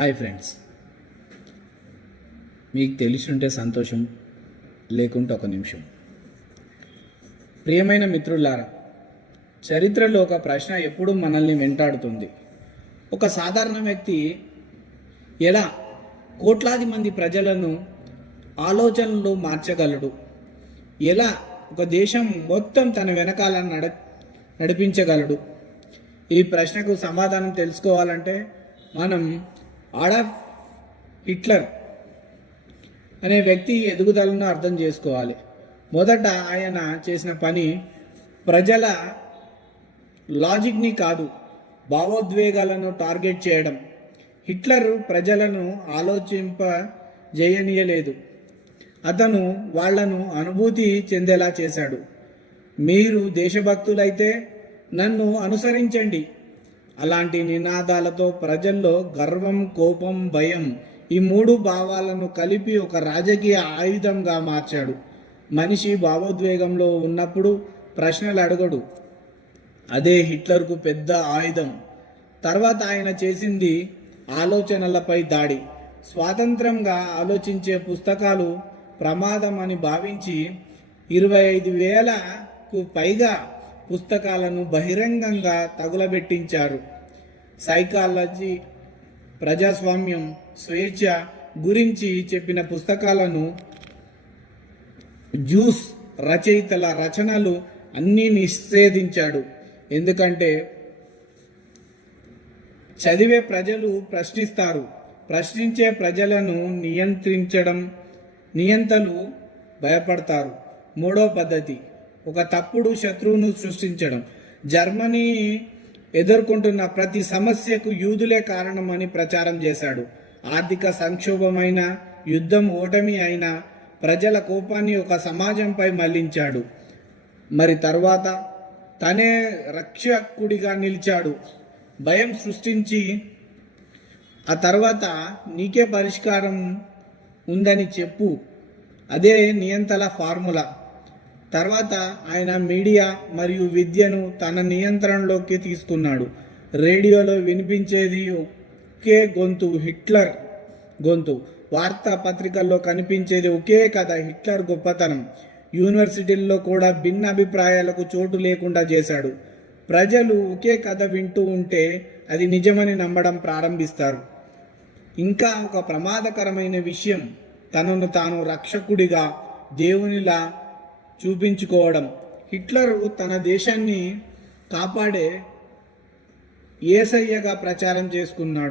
Hi friends, మీకు తెలిసుంటే సంతోషం, లేకుంటే ఒక నిమిషం. ప్రియమైన మిత్రులారా, చరిత్రలో ఒక ప్రశ్న ఎప్పుడూ మనల్ని వెంటాడుతుంది. ఒక సాధారణ వ్యక్తి ఎలా కోట్లాది మంది ప్రజలను ఆలోచనలు మార్చగలడు? ఎలా ఒక దేశం మొత్తం తన వెనకాల నడిపించగలడు? ఈ ప్రశ్నకు సమాధానం తెలుసుకోవాలంటే మనం అడాల్ఫ్ హిట్లర్ అనే వ్యక్తి ఎదుగుదలను అర్థం చేసుకోవాలి. మొదట ఆయన చేసిన పని ప్రజల లాజిక్ని కాదు, భావోద్వేగాలను టార్గెట్ చేయడం. హిట్లర్ ప్రజలను ఆలోచింపజేయనీయలేదు, అతను వాళ్లను అనుభూతి చెందేలా చేశాడు. మీరు దేశభక్తులైతే నన్ను అనుసరించండి అలాంటి నినాదాలతో ప్రజల్లో గర్వం, కోపం, భయం ఈ మూడు భావాలను కలిపి ఒక రాజకీయ ఆయుధంగా మార్చాడు. మనిషి భావోద్వేగంలో ఉన్నప్పుడు ప్రశ్నలు అడగడు, అదే హిట్లర్కు పెద్ద ఆయుధం. తర్వాత ఆయన చేసింది ఆలోచనలపై దాడి. స్వాతంత్రంగా ఆలోచించే పుస్తకాలు ప్రమాదం అని భావించి 25,000కు పైగా పుస్తకాలను బహిరంగంగా తగులబెట్టించారు. సైకాలజీ, ప్రజాస్వామ్యం, స్వేచ్ఛ గురించి చెప్పిన పుస్తకాలను, జ్యూస్ రచయితల రచనలు అన్నీ నిషేధించాడు. ఎందుకంటే చదివే ప్రజలు ప్రశ్నిస్తారు, ప్రశ్నించే ప్రజలను నియంతలు భయపడతారు. మూడో పద్ధతి, ఒక తప్పుడు శత్రువును సృష్టించడం. జర్మనీ ఎదుర్కొంటున్న ప్రతి సమస్యకు యూదులే కారణమని ప్రచారం చేశాడు. ఆర్థిక సంక్షోభమైన, యుద్ధం ఓటమి అయినా ప్రజల కోపాన్ని ఒక సమాజంపై మళ్లించాడు. మరి తర్వాత తనే రక్షకుడిగా నిలిచాడు. భయం సృష్టించి ఆ తర్వాత నీకే పరిష్కారం ఉందని చెప్పు. అదే నియంతల ఫార్ములా. తర్వాత ఆయన మీడియా మరియు విద్యను తన నియంత్రణలోకి తీసుకున్నాడు. రేడియోలో వినిపించేది ఒకే గొంతు, హిట్లర్ గొంతు. వార్తాపత్రికల్లో కనిపించేది ఒకే కథ, హిట్లర్ గొప్పతనం. యూనివర్సిటీల్లో కూడా భిన్న అభిప్రాయాలకు చోటు లేకుండా చేశాడు. ప్రజలు ఒకే కథ వింటూ ఉంటే అది నిజమని నమ్మడం ప్రారంభిస్తారు. ఇంకా ఒక ప్రమాదకరమైన విషయం, తనను తాను రక్షకుడిగా, దేవునిలా చూపించుకోవడం. హిట్లర్ తన దేశాన్ని కాపాడే యేసయ్యగా ప్రచారం చేసుకున్నాడు.